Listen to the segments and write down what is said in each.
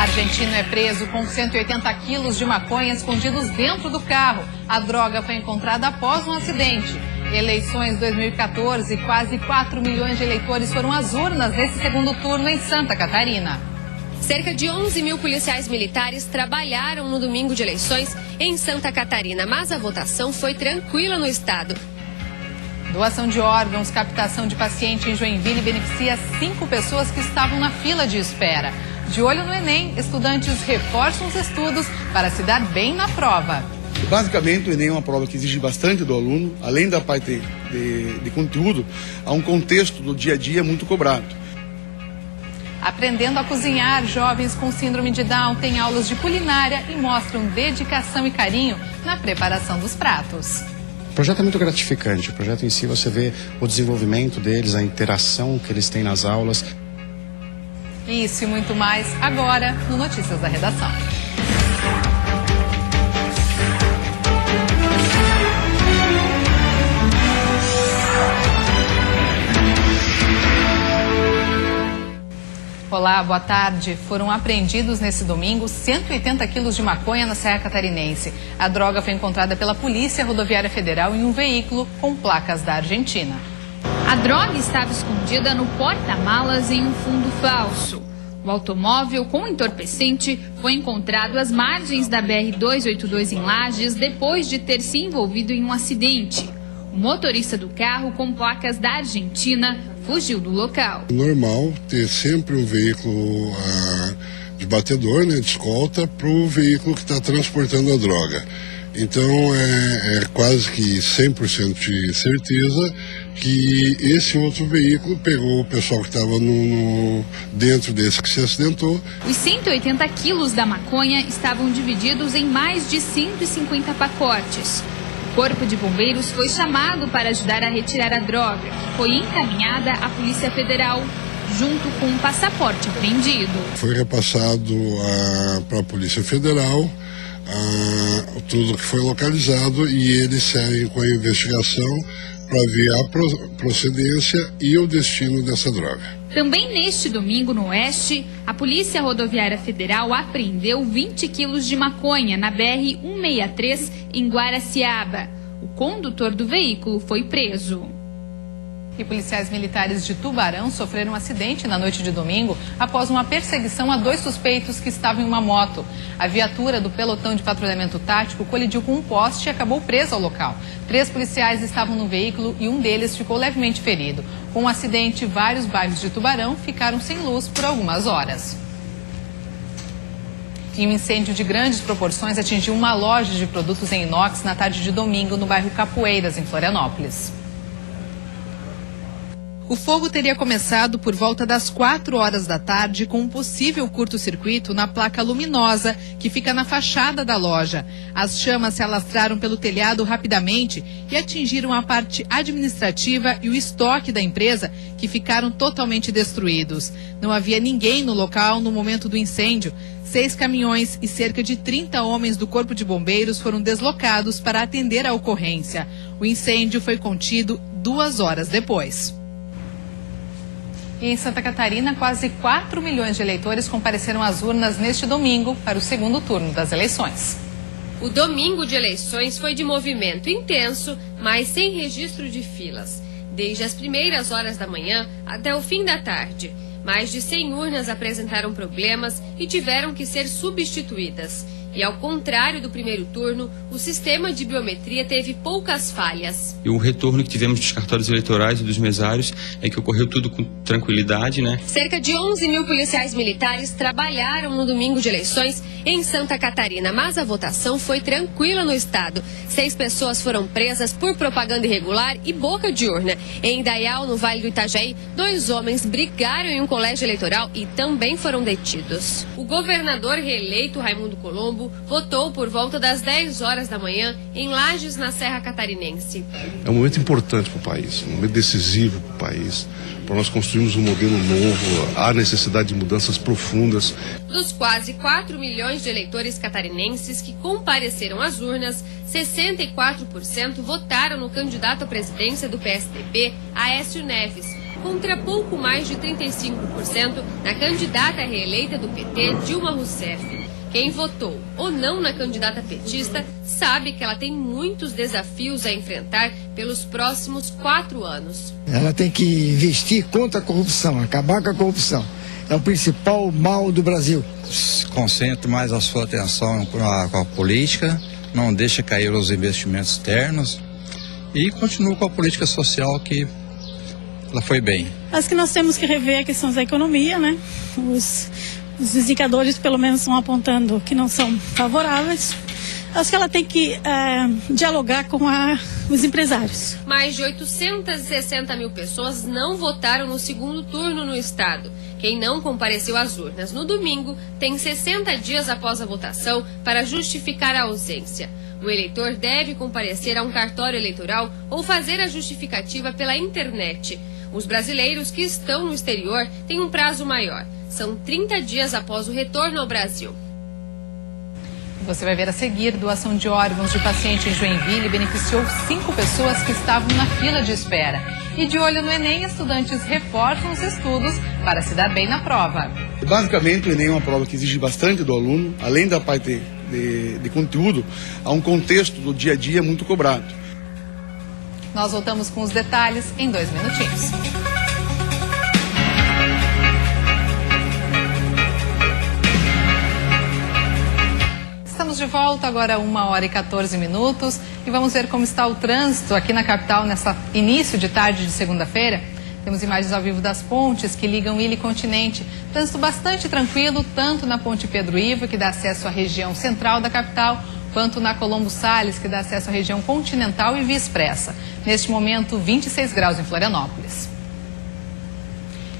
Argentino é preso com 180 quilos de maconha escondidos dentro do carro. A droga foi encontrada após um acidente. Eleições 2014, quase 4 milhões de eleitores foram às urnas nesse segundo turno em Santa Catarina. Cerca de 11 mil policiais militares trabalharam no domingo de eleições em Santa Catarina, mas a votação foi tranquila no estado. Doação de órgãos, captação de paciente em Joinville beneficia 5 pessoas que estavam na fila de espera. De olho no Enem, estudantes reforçam os estudos para se dar bem na prova. Basicamente, o Enem é uma prova que exige bastante do aluno. Além da parte de conteúdo, há um contexto do dia a dia muito cobrado. Aprendendo a cozinhar, jovens com síndrome de Down têm aulas de culinária e mostram dedicação e carinho na preparação dos pratos. O projeto é muito gratificante. O projeto em si, você vê o desenvolvimento deles, a interação que eles têm nas aulas. Isso e muito mais agora no Notícias da Redação. Olá, boa tarde. Foram apreendidos nesse domingo 180 quilos de maconha na Serra Catarinense. A droga foi encontrada pela Polícia Rodoviária Federal em um veículo com placas da Argentina. A droga estava escondida no porta-malas em um fundo falso. O automóvel com entorpecente foi encontrado às margens da BR-282 em Lages depois de ter se envolvido em um acidente. O motorista do carro com placas da Argentina fugiu do local. É normal ter sempre um veículo de batedor, de escolta, para o veículo que está transportando a droga. Então é quase que 100% de certeza que esse outro veículo pegou o pessoal que estava dentro desse que se acidentou. Os 180 quilos da maconha estavam divididos em mais de 150 pacotes. O Corpo de Bombeiros foi chamado para ajudar a retirar a droga, que foi encaminhada à Polícia Federal, junto com um passaporte apreendido. Foi repassado para a Polícia Federal tudo que foi localizado e eles seguem com a investigação para ver a procedência e o destino dessa droga. Também neste domingo, no Oeste, a Polícia Rodoviária Federal apreendeu 20 quilos de maconha na BR-163 em Guaraciaba. O condutor do veículo foi preso. E policiais militares de Tubarão sofreram um acidente na noite de domingo após uma perseguição a 2 suspeitos que estavam em uma moto. A viatura do pelotão de patrulhamento tático colidiu com um poste e acabou presa ao local. 3 policiais estavam no veículo e um deles ficou levemente ferido. Com o acidente, vários bairros de Tubarão ficaram sem luz por algumas horas. E um incêndio de grandes proporções atingiu uma loja de produtos em inox na tarde de domingo no bairro Capoeiras, em Florianópolis. O fogo teria começado por volta das 4 horas da tarde com um possível curto-circuito na placa luminosa que fica na fachada da loja. As chamas se alastraram pelo telhado rapidamente e atingiram a parte administrativa e o estoque da empresa, que ficaram totalmente destruídos. Não havia ninguém no local no momento do incêndio. 6 caminhões e cerca de 30 homens do Corpo de Bombeiros foram deslocados para atender a ocorrência. O incêndio foi contido 2 horas depois. E em Santa Catarina, quase 4 milhões de eleitores compareceram às urnas neste domingo para o segundo turno das eleições. O domingo de eleições foi de movimento intenso, mas sem registro de filas. Desde as primeiras horas da manhã até o fim da tarde, mais de 100 urnas apresentaram problemas e tiveram que ser substituídas. E ao contrário do primeiro turno, o sistema de biometria teve poucas falhas. E o retorno que tivemos dos cartórios eleitorais e dos mesários é que ocorreu tudo com tranquilidade, Cerca de 11 mil policiais militares trabalharam no domingo de eleições em Santa Catarina, mas a votação foi tranquila no estado. 6 pessoas foram presas por propaganda irregular e boca de urna. Em Indaial, no Vale do Itajaí, 2 homens brigaram em um colégio eleitoral e também foram detidos. O governador reeleito, Raimundo Colombo, votou por volta das 10 horas da manhã em Lages, na Serra Catarinense. É um momento importante para o país, um momento decisivo para o país, para nós construirmos um modelo novo. Há necessidade de mudanças profundas. Dos quase 4 milhões de eleitores catarinenses que compareceram às urnas, 64% votaram no candidato à presidência do PSDB, Aécio Neves. contra pouco mais de 35% na candidata reeleita do PT, Dilma Rousseff. Quem votou ou não na candidata petista sabe que ela tem muitos desafios a enfrentar pelos próximos 4 anos. Ela tem que investir contra a corrupção, acabar com a corrupção. É o principal mal do Brasil. Concentre mais a sua atenção com a política, não deixe cair os investimentos externos e continue com a política social que ela foi bem. Acho que nós temos que rever a questão da economia, né? Os indicadores, pelo menos, estão apontando que não são favoráveis. Acho que ela tem que dialogar com os empresários. Mais de 860 mil pessoas não votaram no segundo turno no estado. Quem não compareceu às urnas no domingo tem 60 dias após a votação para justificar a ausência. O eleitor deve comparecer a um cartório eleitoral ou fazer a justificativa pela internet. Os brasileiros que estão no exterior têm um prazo maior. São 30 dias após o retorno ao Brasil. Você vai ver a seguir: doação de órgãos de paciente em Joinville beneficiou 5 pessoas que estavam na fila de espera. E de olho no Enem, estudantes reforçam os estudos para se dar bem na prova. Basicamente, o Enem é uma prova que exige bastante do aluno. Além da parte de conteúdo, há um contexto do dia a dia muito cobrado. Nós voltamos com os detalhes em 2 minutinhos. Estamos de volta, agora 1h14, e vamos ver como está o trânsito aqui na capital nessa início de tarde de segunda-feira. Temos imagens ao vivo das pontes que ligam ilha e continente. Trânsito bastante tranquilo, tanto na ponte Pedro Ivo, que dá acesso à região central da capital, quanto na Colombo Salles, que dá acesso à região continental e Via Expressa. Neste momento, 26 graus em Florianópolis.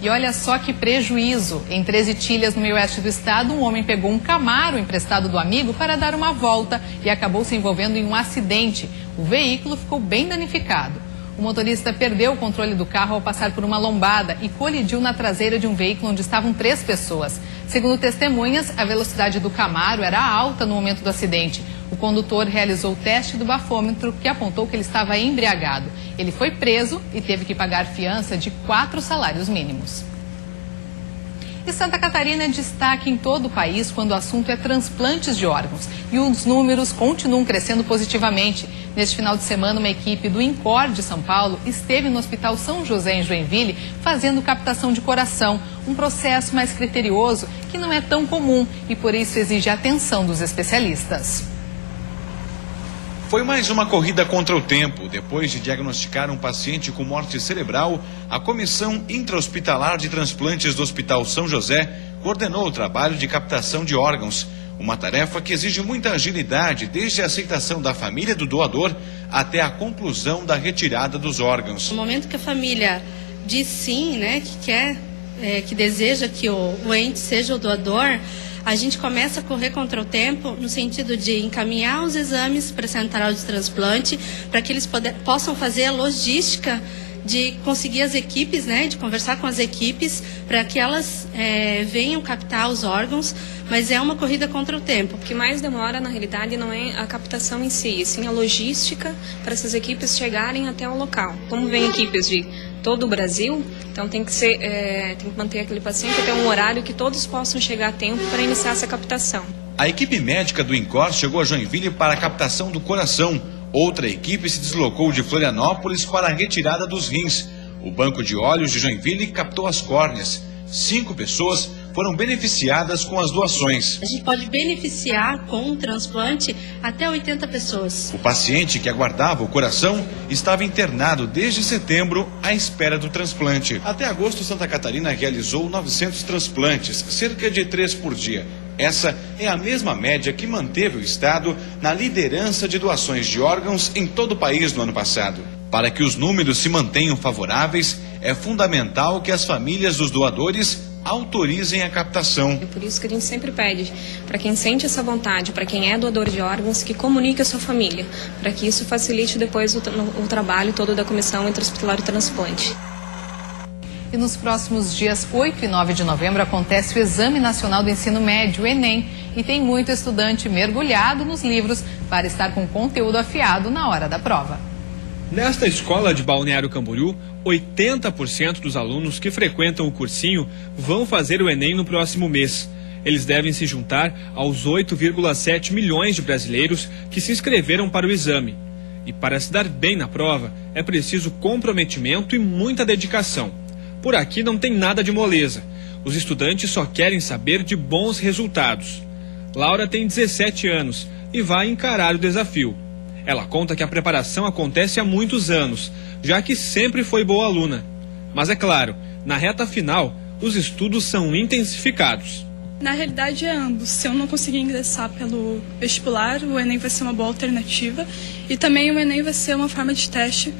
E olha só que prejuízo. Em 13 Tilhas, no meio oeste do estado, um homem pegou um Camaro emprestado do amigo para dar uma volta e acabou se envolvendo em um acidente. O veículo ficou bem danificado. O motorista perdeu o controle do carro ao passar por uma lombada e colidiu na traseira de um veículo onde estavam 3 pessoas. Segundo testemunhas, a velocidade do Camaro era alta no momento do acidente. O condutor realizou o teste do bafômetro, que apontou que ele estava embriagado. Ele foi preso e teve que pagar fiança de 4 salários mínimos. E Santa Catarina é destaque em todo o país quando o assunto é transplantes de órgãos. E os números continuam crescendo positivamente. Neste final de semana, uma equipe do INCOR de São Paulo esteve no Hospital São José, em Joinville, fazendo captação de coração. Um processo mais criterioso que não é tão comum e, por isso, exige a atenção dos especialistas. Foi mais uma corrida contra o tempo. Depois de diagnosticar um paciente com morte cerebral, a Comissão Intra-Hospitalar de Transplantes do Hospital São José coordenou o trabalho de captação de órgãos. Uma tarefa que exige muita agilidade, desde a aceitação da família do doador até a conclusão da retirada dos órgãos. No momento que a família diz sim, né, que quer, que deseja que o ente seja o doador, a gente começa a correr contra o tempo no sentido de encaminhar os exames para a central de transplante, para que eles possam fazer a logística de conseguir as equipes, né, de conversar com as equipes, para que elas venham captar os órgãos, mas é uma corrida contra o tempo. O que mais demora, na realidade, não é a captação em si, e sim a logística para essas equipes chegarem até o local. Como vem equipes de todo o Brasil, então tem que manter aquele paciente até um horário que todos possam chegar a tempo para iniciar essa captação. A equipe médica do INCOR chegou a Joinville para a captação do coração. Outra equipe se deslocou de Florianópolis para a retirada dos rins. O Banco de Olhos de Joinville captou as córneas. 5 pessoas foram beneficiadas com as doações. A gente pode beneficiar com um transplante até 80 pessoas. O paciente que aguardava o coração estava internado desde setembro à espera do transplante. Até agosto, Santa Catarina realizou 900 transplantes, cerca de 3 por dia. Essa é a mesma média que manteve o estado na liderança de doações de órgãos em todo o país no ano passado. Para que os números se mantenham favoráveis, é fundamental que as famílias dos doadores autorizem a captação. É por isso que a gente sempre pede, para quem sente essa vontade, para quem é doador de órgãos, que comunique a sua família, para que isso facilite depois o trabalho todo da Comissão Intra-Hospitalar de Transplante. E nos próximos dias 8 e 9 de novembro acontece o Exame Nacional do Ensino Médio, o Enem, e tem muito estudante mergulhado nos livros para estar com conteúdo afiado na hora da prova. Nesta escola de Balneário Camboriú, 80% dos alunos que frequentam o cursinho vão fazer o Enem no próximo mês. Eles devem se juntar aos 8,7 milhões de brasileiros que se inscreveram para o exame. E para se dar bem na prova, é preciso comprometimento e muita dedicação. Por aqui não tem nada de moleza. Os estudantes só querem saber de bons resultados. Laura tem 17 anos e vai encarar o desafio. Ela conta que a preparação acontece há muitos anos, já que sempre foi boa aluna. Mas é claro, na reta final, os estudos são intensificados. Na realidade é ambos. Se eu não conseguir ingressar pelo vestibular, o Enem vai ser uma boa alternativa. E também o Enem vai ser uma forma de teste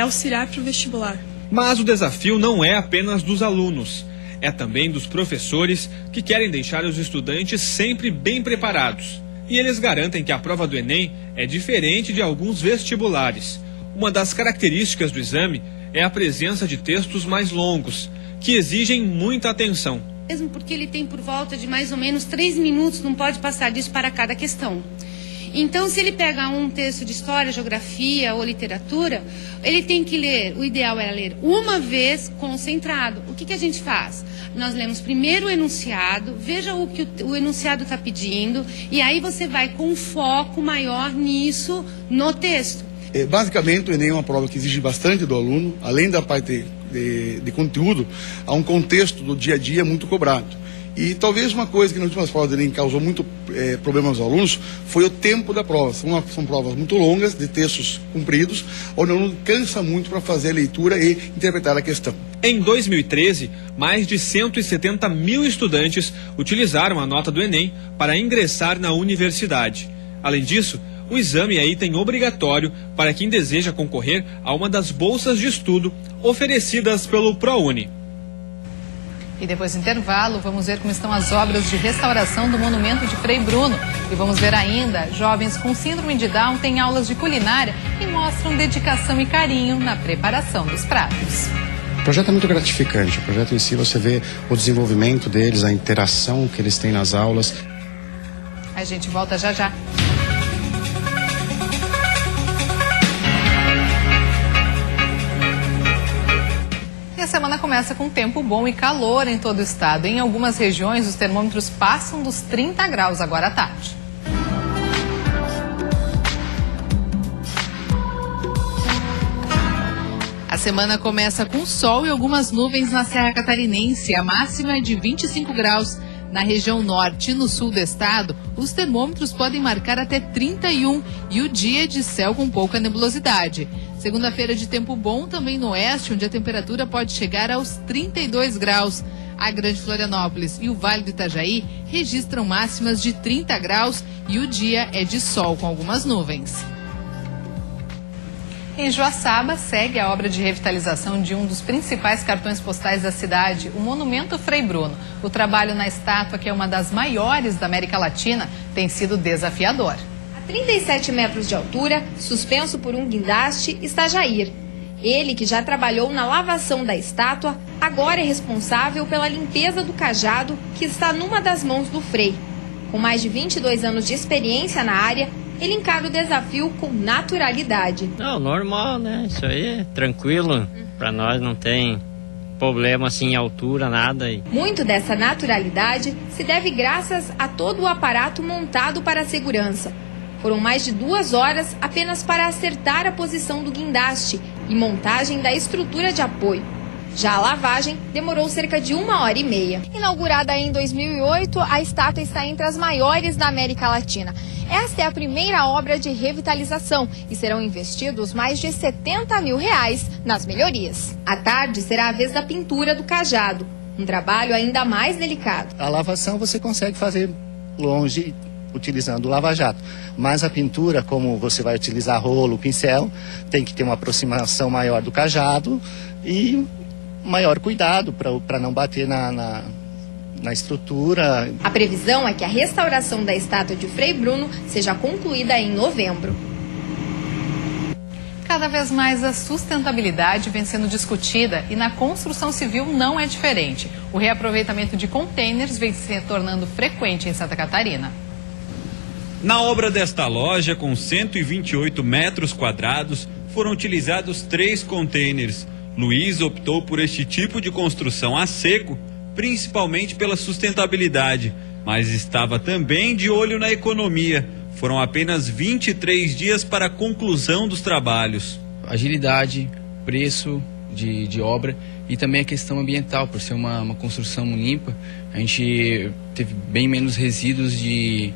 auxiliar para o vestibular. Mas o desafio não é apenas dos alunos. É também dos professores que querem deixar os estudantes sempre bem preparados. E eles garantem que a prova do Enem é diferente de alguns vestibulares. Uma das características do exame é a presença de textos mais longos, que exigem muita atenção. Mesmo porque ele tem por volta de mais ou menos 3 minutos, não pode passar disso para cada questão. Então, se ele pega um texto de história, geografia ou literatura, ele tem que ler, o ideal é ler uma vez concentrado. O que a gente faz? Nós lemos primeiro o enunciado, veja o que o enunciado está pedindo, e aí você vai com um foco maior nisso no texto. Basicamente, o Enem é uma prova que exige bastante do aluno, além da parte de conteúdo, há um contexto do dia a dia muito cobrado. E talvez uma coisa que nas últimas provas do Enem causou muito problema aos alunos foi o tempo da prova. São provas muito longas, de textos compridos, onde o aluno cansa muito para fazer a leitura e interpretar a questão. Em 2013, mais de 170 mil estudantes utilizaram a nota do Enem para ingressar na universidade. Além disso, o exame é item obrigatório para quem deseja concorrer a uma das bolsas de estudo oferecidas pelo ProUni. E depois do intervalo, vamos ver como estão as obras de restauração do monumento de Frei Bruno. E vamos ver ainda, jovens com síndrome de Down têm aulas de culinária e mostram dedicação e carinho na preparação dos pratos. O projeto é muito gratificante. O projeto em si, você vê o desenvolvimento deles, a interação que eles têm nas aulas. A gente volta já já. E a semana começa com tempo bom e calor em todo o estado. Em algumas regiões, os termômetros passam dos 30 graus agora à tarde. A semana começa com sol e algumas nuvens na Serra Catarinense. A máxima é de 25 graus. Na região norte e no sul do estado, os termômetros podem marcar até 31 e o dia é de céu com pouca nebulosidade. Segunda-feira de tempo bom também no oeste, onde a temperatura pode chegar aos 32 graus. A Grande Florianópolis e o Vale do Itajaí registram máximas de 30 graus e o dia é de sol com algumas nuvens. Em Joaçaba, segue a obra de revitalização de um dos principais cartões postais da cidade, o Monumento Frei Bruno. O trabalho na estátua, que é uma das maiores da América Latina, tem sido desafiador. A 37 metros de altura, suspenso por um guindaste, está Jair. Ele, que já trabalhou na lavação da estátua, agora é responsável pela limpeza do cajado, que está numa das mãos do Frei. Com mais de 22 anos de experiência na área, ele encara o desafio com naturalidade. Não, normal, né? Isso aí é tranquilo. Para nós não tem problema assim em altura, nada. Muito dessa naturalidade se deve graças a todo o aparato montado para a segurança. Foram mais de 2 horas apenas para acertar a posição do guindaste e montagem da estrutura de apoio. Já a lavagem demorou cerca de 1h30. Inaugurada em 2008, a estátua está entre as maiores da América Latina. Esta é a primeira obra de revitalização e serão investidos mais de R$70 mil nas melhorias. À tarde será a vez da pintura do cajado, um trabalho ainda mais delicado. A lavação você consegue fazer longe, utilizando o lava-jato. Mas a pintura, como você vai utilizar rolo, pincel, tem que ter uma aproximação maior do cajado e maior cuidado para não bater na estrutura. A previsão é que a restauração da estátua de Frei Bruno seja concluída em novembro. Cada vez mais a sustentabilidade vem sendo discutida e na construção civil não é diferente. O reaproveitamento de contêineres vem se tornando frequente em Santa Catarina. Na obra desta loja, com 128 metros quadrados, foram utilizados 3 contêineres. Luiz optou por este tipo de construção a seco, principalmente pela sustentabilidade, mas estava também de olho na economia. Foram apenas 23 dias para a conclusão dos trabalhos. Agilidade, preço de obra e também a questão ambiental, por ser uma construção limpa, a gente teve bem menos resíduos de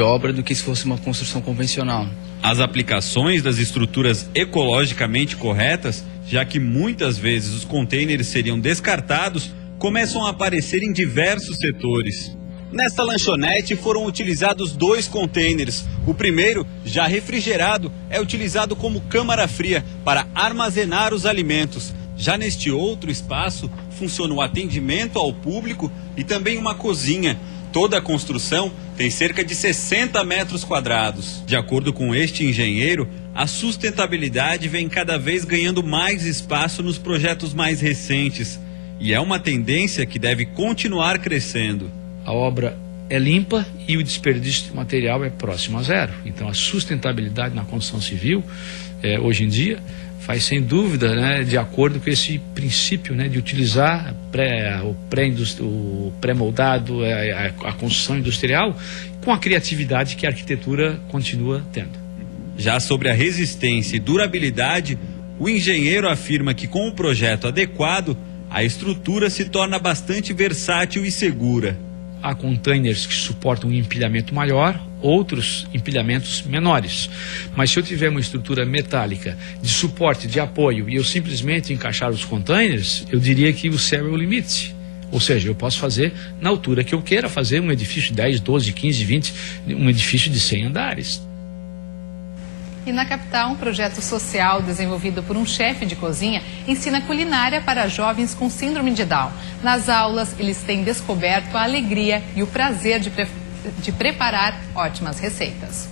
obra do que se fosse uma construção convencional. As aplicações das estruturas ecologicamente corretas, já que muitas vezes os contêineres seriam descartados, começam a aparecer em diversos setores. Nesta lanchonete foram utilizados 2 contêineres. O primeiro, já refrigerado, é utilizado como câmara fria para armazenar os alimentos. Já neste outro espaço, funciona o atendimento ao público e também uma cozinha. Toda a construção tem cerca de 60 metros quadrados. De acordo com este engenheiro, a sustentabilidade vem cada vez ganhando mais espaço nos projetos mais recentes. E é uma tendência que deve continuar crescendo. A obra é limpa e o desperdício de material é próximo a zero. Então a sustentabilidade na construção civil, hoje em dia, faz sem dúvida, né, de acordo com esse princípio, né, de utilizar o pré-moldado, a construção industrial, com a criatividade que a arquitetura continua tendo. Já sobre a resistência e durabilidade, o engenheiro afirma que com o projeto adequado, a estrutura se torna bastante versátil e segura. Há containers que suportam um empilhamento maior, outros empilhamentos menores. Mas se eu tiver uma estrutura metálica de suporte, de apoio, e eu simplesmente encaixar os containers, eu diria que o céu é o limite. Ou seja, eu posso fazer na altura que eu queira, fazer um edifício de 10, 12, 15, 20, um edifício de 100 andares. E na capital, um projeto social desenvolvido por um chefe de cozinha ensina culinária para jovens com síndrome de Down. Nas aulas, eles têm descoberto a alegria e o prazer de preparar ótimas receitas.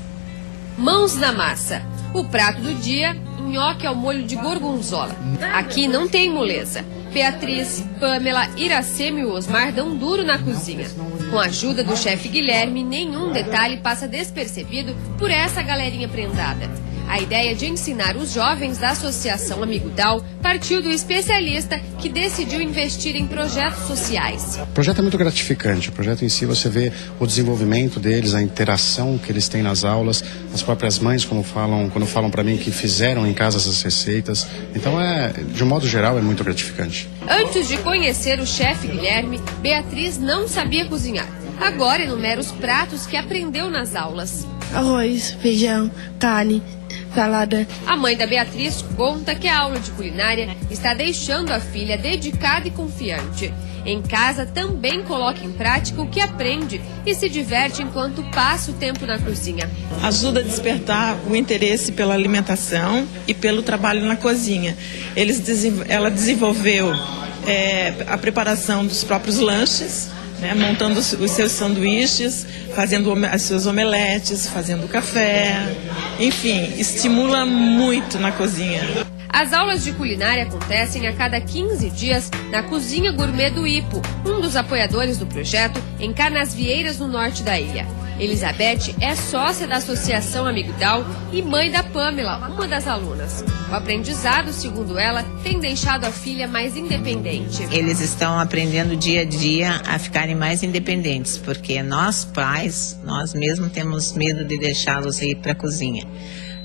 Mãos na massa. O prato do dia, nhoque ao molho de gorgonzola. Aqui não tem moleza. Beatriz, Pamela, Iracema e Osmar dão duro na cozinha. Com a ajuda do chefe Guilherme, nenhum detalhe passa despercebido por essa galerinha prendada. A ideia de ensinar os jovens da Associação Amigo Down partiu do especialista que decidiu investir em projetos sociais. O projeto é muito gratificante. O projeto em si, você vê o desenvolvimento deles, a interação que eles têm nas aulas, as próprias mães quando falam para mim que fizeram em casa essas receitas. Então, de um modo geral, é muito gratificante. Antes de conhecer o chefe Guilherme, Beatriz não sabia cozinhar. Agora enumera os pratos que aprendeu nas aulas. Arroz, feijão, carne, salada. A mãe da Beatriz conta que a aula de culinária está deixando a filha dedicada e confiante. Em casa também coloca em prática o que aprende e se diverte enquanto passa o tempo na cozinha. Ajuda a despertar o interesse pela alimentação e pelo trabalho na cozinha. Ela desenvolveu a preparação dos próprios lanches, né, montando os seus sanduíches, fazendo as suas omeletes, fazendo café, enfim, estimula muito na cozinha. As aulas de culinária acontecem a cada 15 dias na Cozinha Gourmet do Ipo, um dos apoiadores do projeto em Canasvieiras, no norte da ilha. Elizabeth é sócia da Associação Amigo Down e mãe da Pamela, uma das alunas. O aprendizado, segundo ela, tem deixado a filha mais independente. Eles estão aprendendo dia a dia a ficarem mais independentes, porque nós pais, nós mesmos temos medo de deixá-los ir para a cozinha.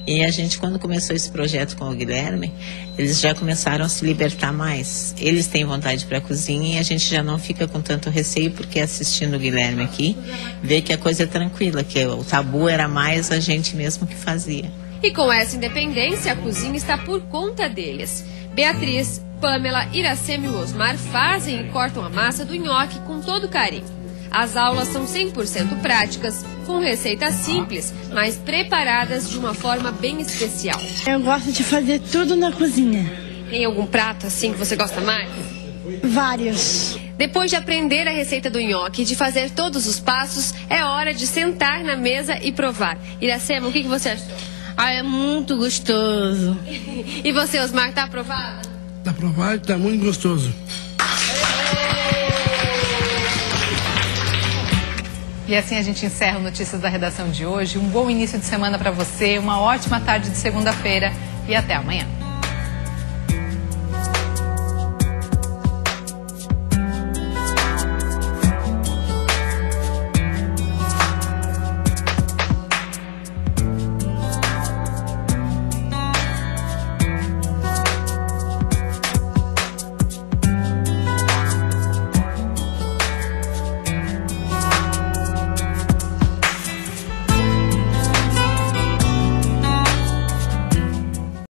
E a gente, quando começou esse projeto com o Guilherme, eles já começaram a se libertar mais. Eles têm vontade para a cozinha e a gente já não fica com tanto receio, porque assistindo o Guilherme aqui, vê que a coisa é tranquila, que o tabu era mais a gente mesmo que fazia. E com essa independência, a cozinha está por conta deles. Beatriz, Pamela, Iracema e Osmar fazem e cortam a massa do nhoque com todo carinho. As aulas são 100% práticas, com receitas simples, mas preparadas de uma forma bem especial. Eu gosto de fazer tudo na cozinha. Tem algum prato assim que você gosta mais? Vários. Depois de aprender a receita do nhoque e de fazer todos os passos, é hora de sentar na mesa e provar. Iracema, o que você achou? É muito gostoso. E você, Osmar, tá aprovado? Tá aprovado, tá muito gostoso. E assim a gente encerra o Notícias da Redação de hoje. Um bom início de semana para você, uma ótima tarde de segunda-feira e até amanhã.